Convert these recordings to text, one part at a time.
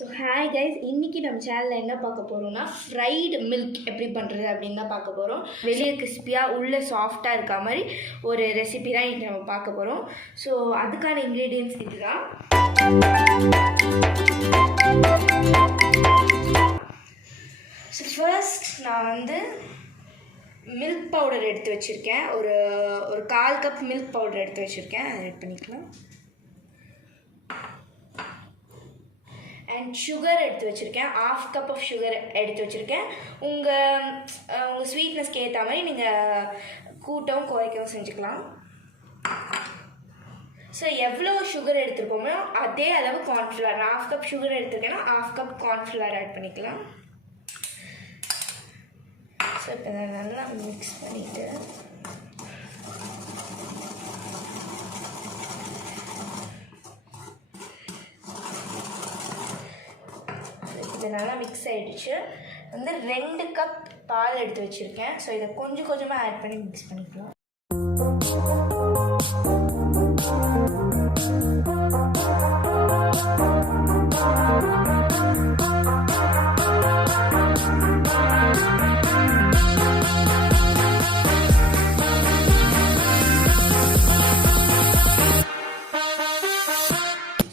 So hi guys, இன்றைக்கி நம்ம சேனலில் என்ன பார்க்க போகிறோம்னா ஃப்ரைடு மில்க் எப்படி பண்ணுறது அப்படின்னு தான் பார்க்க போகிறோம். வெளியே கிறிஸ்பியாக உள்ளே சாஃப்டாக இருக்க மாதிரி ஒரு ரெசிபி தான் இன்றைக்கி நம்ம பார்க்க போகிறோம். ஸோ அதுக்கான இன்க்ரீடியன்ட்ஸ் இதுதான். ஸோ ஃபர்ஸ்ட் நான் மில்க் பவுடர் எடுத்து வச்சுருக்கேன். ஒரு 1/4 கப் மில்க் பவுடர் எடுத்து வச்சுருக்கேன். அதை ஆட் பண்ணிக்கலாம். அண்ட் சுகர் எடுத்து வச்சுருக்கேன். 1/2 கப் ஆஃப் சுகர் எடுத்து வச்சுருக்கேன். உங்கள் ஸ்வீட்னஸ்க்கு ஏற்ற மாதிரி நீங்கள் கூட்டவும் குறைக்கவும் செஞ்சுக்கலாம். ஸோ எவ்வளோ சுகர் எடுத்துருக்கோமோ அதே அளவு கார்ன்ஃப்ளவர். 1/2 கப் சுகர் எடுத்துருக்கேன்னா 1/2 கப் கார்ன்ஃப்ளவர் ஆட் பண்ணிக்கலாம். ஸோ இப்போ நல்லா மிக்ஸ் பண்ணிவிட்டு இது நல்லா மிக்ஸ் ஆகிடுச்சு. 2 கப் பால் எடுத்து வச்சுருக்கேன். ஸோ இதை கொஞ்சம் கொஞ்சமாக ஆட் பண்ணி மிக்ஸ் பண்ணிக்கலாம்.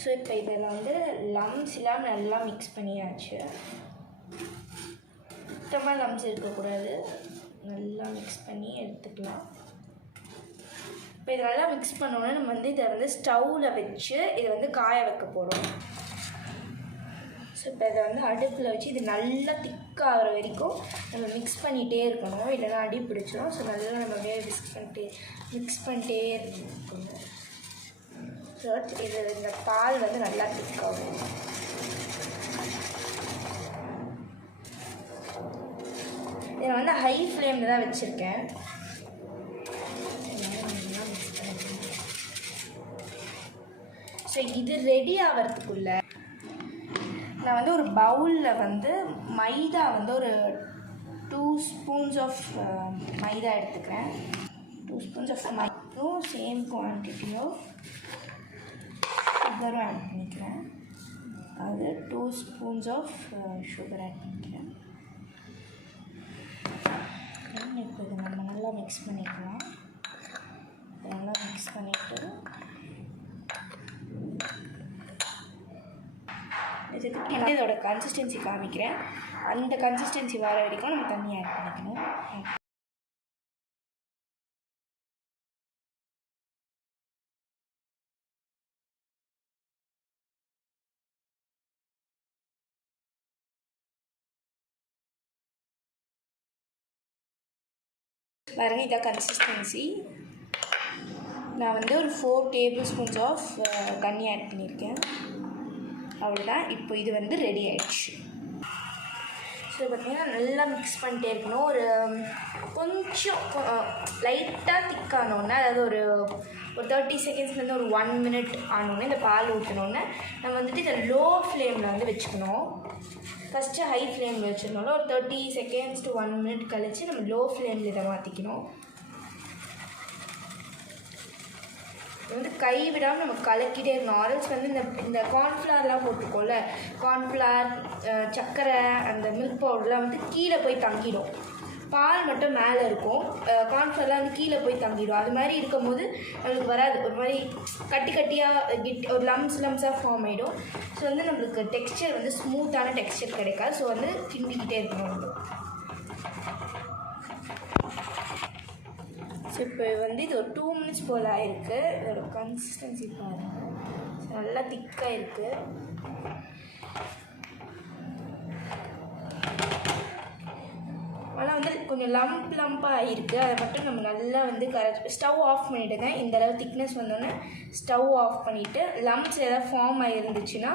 ஸோ இப்போ இதெல்லாம் லம்ஸ் இல்லாமல் நல்லா மிக்ஸ் பண்ணியாச்சு. சுத்தமாக லம்ஸ் இருக்கக்கூடாது. நல்லா மிக்ஸ் பண்ணி எடுத்துக்கலாம். இப்போ இதை நல்லா மிக்ஸ் பண்ணோன்னா நம்ம இதை ஸ்டவ்வில் வச்சு இதை காய வைக்க போகிறோம். ஸோ இப்போ இதை அடுப்பில் வச்சு இது நல்லா திக்காகிற வரைக்கும் நம்ம மிக்ஸ் பண்ணிகிட்டே இருக்கணும். இல்லைன்னா அடி பிடிச்சிடும். ஸோ நல்லா நம்ம அப்படியே மிக்ஸ் பண்ணிட்டே இருக்கணும். ஸோ இது இந்த பால் நல்லா திக்காகும். இதை ஹை ஃப்ளேமில் தான் வச்சுருக்கேன். ஸோ இது ரெடி ஆகிறதுக்குள்ள நான் ஒரு பவுலில் மைதா ஒரு 2 ஸ்பூன்ஸ் ஆஃப் மைதா எடுத்துக்கிறேன். 2 ஸ்பூன்ஸ் ஆஃப் மைதாவும் சேம் குவான்டிட்டி ஆஃப் சுகரும் ஆட் பண்ணிக்கிறேன். அது 2 ஸ்பூன்ஸ் ஆஃப் சுகர் ஆட் பண்ணிக்கிறேன். இப்போ இதை நம்ம நல்லா மிக்ஸ் பண்ணிக்கலாம். நல்லா மிக்ஸ் பண்ணிவிட்டு இதுக்கு இதோட கன்சிஸ்டன்சி காமிக்கிறேன். அந்த கன்சிஸ்டன்சி வர வரைக்கும் நம்ம தண்ணி ஆட் பண்ணிக்கணும். பாருங்க, இதான் கன்சிஸ்டன்சி. நான் ஒரு 4 டேபிள் ஸ்பூன்ஸ் ஆஃப் தண்ணி ஆட் பண்ணியிருக்கேன். அவ்வளோதான். இப்போ இது ரெடி ஆகிடுச்சு. ஸோ பார்த்திங்கன்னா நல்லா மிக்ஸ் பண்ணிட்டே இருக்கணும். ஒரு கொஞ்சம் லைட்டாக திக்கானோடனே, அதாவது ஒரு 30 செகண்ட்ஸ்லேருந்து ஒரு 1 மினிட் ஆனோடனே இந்த பால் ஊற்றினோடனே நம்ம இதை லோ ஃப்ளேமில் வச்சுக்கணும். ஃபஸ்ட்டு ஹை ஃப்ளேமில் வச்சுருந்தோம்னா ஒரு 30 செகண்ட்ஸ் to 1 மினிட் கழித்து நம்ம லோ ஃப்ளேமில் இதை மாற்றிக்கணும். கை விடாமல் நம்ம கலக்கிட்டே இருக்கணும். ஆரல்ஸ் இந்த கார்ன்ஃப்ளவர்லாம் போட்டுக்கோல, கார்ன்ஃப்ளவர், சர்க்கரை, அந்த மில்க் பவுடர்லாம் கீழே போய் தங்கிடும். பால் மட்டும் மேலே இருக்கும். கார்ன்ஃப்ளவர்லாம் கீழே போய் தங்கிடும். அது மாதிரி இருக்கும்போது நம்மளுக்கு வராது. ஒரு மாதிரி கட்டியாக ஒரு லம்ஸாக ஃபார்ம் ஆகிடும். ஸோ நம்மளுக்கு டெக்ஸ்சர் ஸ்மூத்தான டெக்ஸ்சர் கிடைக்காது. ஸோ கிண்டிக்கிட்டே இருக்கணும் நம்ம. ஸோ இப்போ இது ஒரு 2 மினிட்ஸ் போல் ஆகிருக்கு. இதோட கன்சிஸ்டன்சி பாருங்கள், நல்லா திக்காக இருக்குது. ஆனால் கொஞ்சம் லம்பாக ஆகிருக்கு. அதை மட்டும் நம்ம நல்லா ஸ்டவ் ஆஃப் பண்ணிவிடுங்க. இந்தளவு திக்னஸ் வந்தோடனே ஸ்டவ் ஆஃப் பண்ணிவிட்டு லம்ப்ஸ் ஏதாவது ஃபார்ம் ஆகிருந்துச்சுன்னா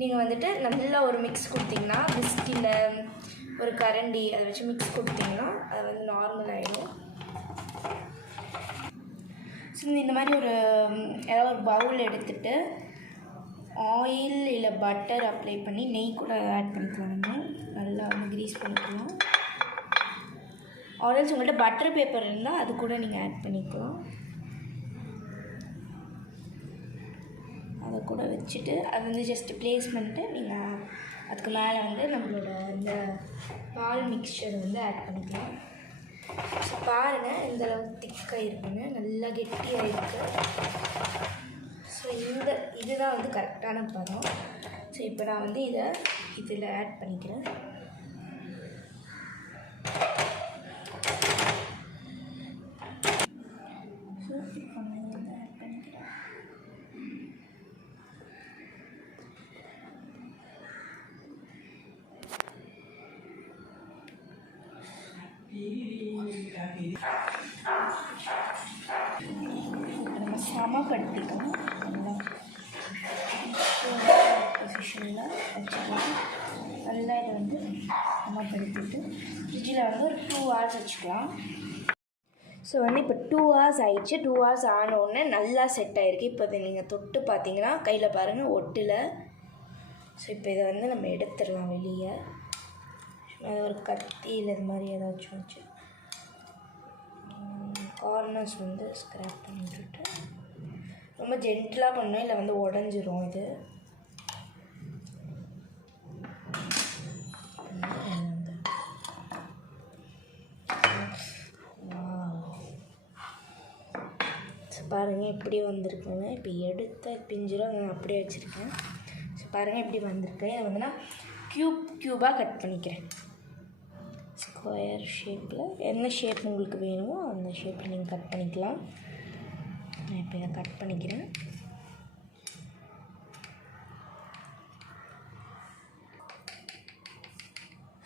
நீங்கள் நல்லா ஒரு மிக்ஸ் கொடுத்தீங்கன்னா, பிஸ்கில் ஒரு கரண்டி அதை வச்சு மிக்ஸ் கொடுத்தீங்கன்னா அது நார்மல் ஆகிடும். ஸோ இந்த மாதிரி ஏதாவது ஒரு பவுல் எடுத்துகிட்டு ஆயில் இல்லை பட்டர் அப்ளை பண்ணி நெய் கூட ஆட் பண்ணிக்கலாம். நம்ம நல்லா க்ரீஸ் பண்ணிக்கலாம். ஆல்ரெடி உங்கள்கிட்ட பட்டர் பேப்பர் இருந்தால் அது கூட நீங்கள் ஆட் பண்ணிக்கலாம். அதை கூட வச்சுட்டு அது வந்து ஜஸ்ட்டு ப்ளேஸ் பண்ணிட்டு நீங்கள் அதுக்கு மேலே வந்து நம்மளோட இந்த பால் மிக்சர் வந்து ஆட் பண்ணிக்கலாம். ஸோ பாருங்கள் எந்தளவுக்கு திக்காக இருக்குன்னு, நல்லா கெட்டியாக இருக்குது. ஸோ இதுதான் வந்து கரெக்டான பதம். ஸோ இப்போ நான் வந்து இதில் ஆட் பண்ணிக்கிறேன். ஸோ இப்போ நான் இதில் ஆட் பண்ணிக்கிறேன். இப்போ நம்ம சமப்படுத்திக்கணும். நல்லா பொசிஷனில் வச்சுக்கலாம். நல்லா இதை வந்து சமப்படுத்திட்டு ஃப்ரிட்ஜில் வந்து ஒரு 2 hours வச்சுக்கலாம். ஸோ வந்து இப்போ 2 hours ஆகிடுச்சு. 2 hours ஆனோடனே நல்லா செட் ஆகிருக்கு. இப்போ இதை நீங்கள் தொட்டு பார்த்தீங்கன்னா கையில் பாருங்கள் ஒட்டில். ஸோ இப்போ இதை வந்து நம்ம எடுத்துடலாம் வெளியே. ஒரு கத்தியில் இது மாதிரி ஏதாச்சும் வச்சு கார்னர்ஸ் வந்து ஸ்க்ராப் பண்ணி விட்டுட்டு ரொம்ப ஜென்டிலாக பண்ணோம், இல்லை வந்து உடஞ்சிரும். இது பாருங்கள் எப்படி வந்திருக்குங்க. இப்போ எடுத்த பிஞ்சிரும் நான் அப்படியே வச்சுருக்கேன். ஸோ பாருங்கள் எப்படி வந்திருக்கு. இதை வந்து நான் க்யூபாக கட் பண்ணிக்கிறேன். ஸ்கொயர் ஷேப்பில் என்ன ஷேப் உங்களுக்கு வேணுமோ அந்த ஷேப்பில் நீங்கள் கட் பண்ணிக்கலாம். நான் இப்போ இதை கட் பண்ணிக்கிறேன்.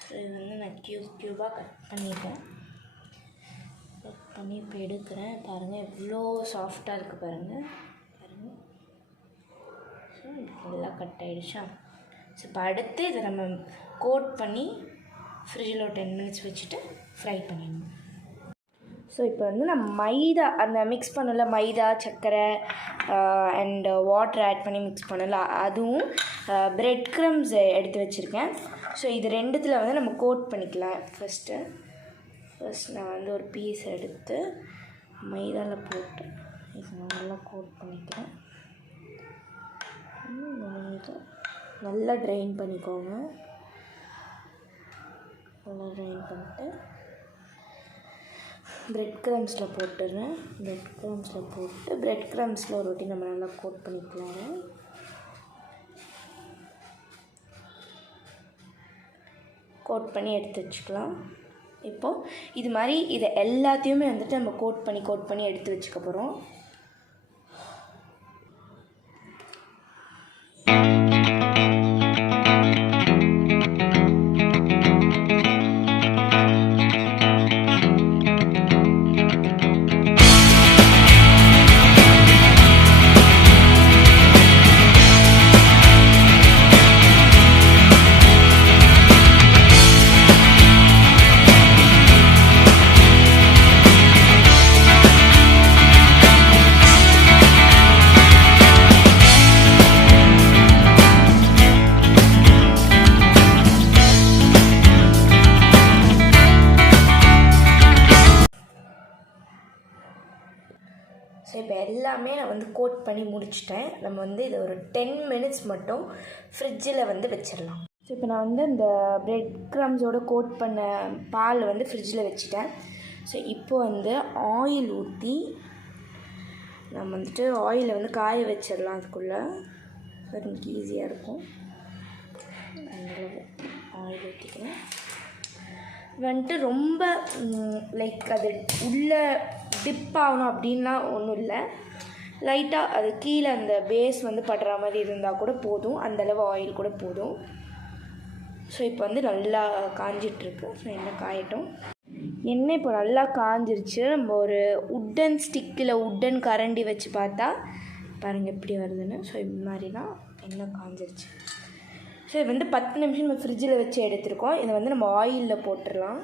ஸோ இது வந்து நான் க்யூபாக கட் பண்ணிட்டேன். கட் பண்ணி இப்போ எடுக்கிறேன். பாருங்கள் எவ்வளோ சாஃப்டாக இருக்குது பாருங்கள். ஸோ நல்லா கட் ஆகிடுச்சா. ஸோ இப்போ அடுத்து இதை நம்ம கோட் பண்ணி ஃப்ரிட்ஜில் ஒரு 10 minutes வச்சுட்டு ஃப்ரை பண்ணிடணும். ஸோ இப்போ வந்து நம்ம மைதா அந்த மிக்ஸ் பண்ணல, மைதா சர்க்கரை அண்ட் வாட்டர் ஆட் பண்ணி மிக்ஸ் பண்ணல, அதுவும் பிரெட் க்ரம்ஸ் எடுத்து வச்சுருக்கேன். ஸோ இது ரெண்டுத்தில் வந்து நம்ம கோட் பண்ணிக்கலாம். ஃபஸ்ட் நான் வந்து ஒரு பீஸ் எடுத்து மைதாவில் போட்டு இது நல்லா கோட் பண்ணிக்கிறேன். நல்லா ட்ரைன் பண்ணிக்கோங்க. நல்லா ட்ரைன் பண்ணிட்டு பிரெட் க்ரம்ஸில் போட்டுடுறேன். பிரெட் க்ரம்ஸில் ஒரு ரொட்டி நம்ம நல்லா கோட் பண்ணிக்கலாம். கோட் பண்ணி எடுத்து வச்சுக்கலாம். இப்போது இது மாதிரி இதை எல்லாத்தையுமே வந்துட்டு நம்ம கோட் பண்ணி எடுத்து வச்சுக்க போகிறோம். ஸோ இப்போ எல்லாமே நான் வந்து கோட் பண்ணி முடிச்சிட்டேன். நம்ம வந்து இதை ஒரு 10 minutes மட்டும் ஃப்ரிட்ஜில் வந்து வச்சிடலாம். ஸோ இப்போ நான் வந்து இந்த பிரெட் க்ரம்ஸோட கோட் பண்ண பால் வந்து ஃப்ரிட்ஜில் வச்சுட்டேன். ஸோ இப்போ வந்து ஆயில் ஊற்றி நம்ம வந்துட்டு ஆயிலை வந்து காய வச்சிடலாம். அதுக்குள்ளே எனக்கு ஈஸியாக இருக்கும். ஆயில் ஊற்றிக்கிறேன். வந்துட்டு ரொம்ப லைக் அது உள்ளே டிப் ஆகணும் அப்படின்லாம் ஒன்றும் இல்லை. லைட்டாக அது கீழே அந்த பேஸ் வந்து படுற மாதிரி இருந்தால் கூட போதும். அந்தளவு ஆயில் கூட போதும். ஸோ இப்போ வந்து நல்லா காஞ்சிட்ருக்கு. ஸோ எண்ணெய் காயட்டும். எண்ணெய் இப்போ நல்லா காஞ்சிருச்சு. நம்ம ஒரு உட்டன் ஸ்டிக்கில் உட்டன் கரண்டி வச்சு பார்த்தா பாருங்கள் எப்படி வருதுன்னு. ஸோ இது மாதிரி தான் எண்ணெய் காஞ்சிருச்சு. ஸோ இது வந்து 10 நிமிஷம் நம்ம ஃப்ரிட்ஜில் வச்சு எடுத்துருக்கோம். இதை வந்து நம்ம ஆயிலில் போட்டுடலாம்.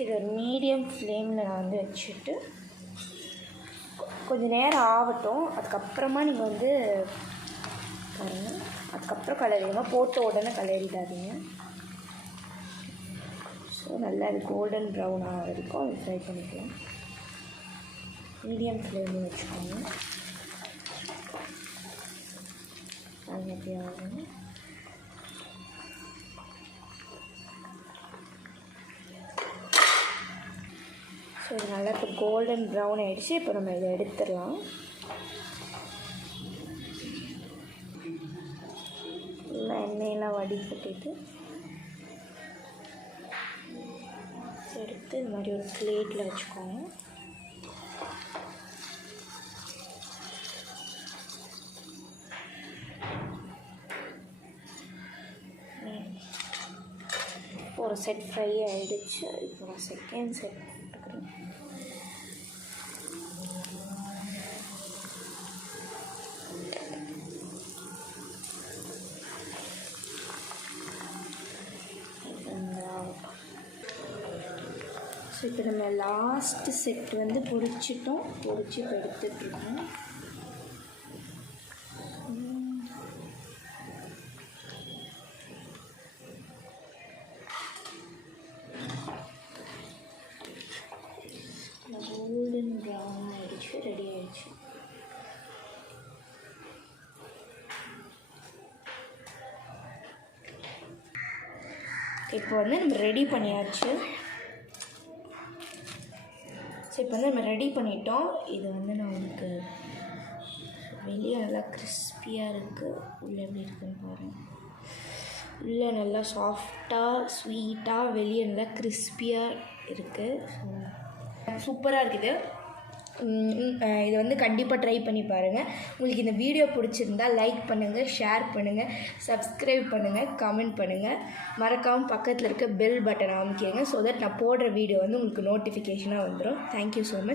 இது ஒரு மீடியம் ஃப்ளேமில் நான் வந்து வச்சுட்டு கொஞ்சம் நேரம் ஆகட்டும். அதுக்கப்புறமா நீங்கள் வந்து பாருங்கள், அதுக்கப்புறம் கலரிடுமா, போட்ட உடனே கலரிடாதீங்க. ஸோ நல்லா அது கோல்டன் ப்ரௌன் ஆக வரைக்கும் அது ஃப்ரை பண்ணிக்கலாம். மீடியம் ஃப்ளேமில் வச்சுக்கோங்க. அது எப்படி ஆகும். ஸோ இது நல்லா இப்போ கோல்டன் ப்ரௌன் ஆகிடுச்சு. இப்போ நம்ம இதை எடுத்துடலாம். நல்லா எண்ணெயெல்லாம் வடிகட்டிட்டு எடுத்து இது மாதிரி ஒரு பிளேட்டில் வச்சுக்கோங்க. ஒரு செட் ஃப்ரை ஆகிடுச்சு. இப்போ நான் செகண்ட் செட் போட்டுக்கிறேன். ஸோ இப்போ நம்ம லாஸ்ட்டு செட் வந்து பொரிச்சிட்டோம். பொரிச்சு இப்போ எடுத்துட்ருக்கோம். கோல்டன் ப்ரௌன் ஆகிடுச்சு, ரெடி ஆகிடுச்சு. இப்போ வந்து நம்ம ரெடி பண்ணியாச்சு. ஸோ இப்போ வந்து நம்ம ரெடி பண்ணிட்டோம். இது வந்து நான் உங்களுக்கு வெளியே நல்லா கிறிஸ்பியாக இருக்குது, உள்ளே எப்படி இருக்குதுன்னு பாருங்கள். உள்ளே நல்லா சாஃப்டாக ஸ்வீட்டாக, வெளியே நல்லா கிறிஸ்பியாக இருக்குது. ஸோ சூப்பராக இருக்குது. இது வந்து கண்டிப்பாக ட்ரை பண்ணி பாருங்கள். உங்களுக்கு இந்த வீடியோ பிடிச்சிருந்தா லைக் பண்ணுங்கள், ஷேர் பண்ணுங்கள், சப்ஸ்கிரைப் பண்ணுங்கள், கமெண்ட் பண்ணுங்கள். மறக்காமல் பக்கத்தில் இருக்க பெல் பட்டன் அமைக்கிங்க. ஸோ தட் நான் போடுற வீடியோ வந்து உங்களுக்கு நோட்டிஃபிகேஷனாக வந்துடும். Thank you so much.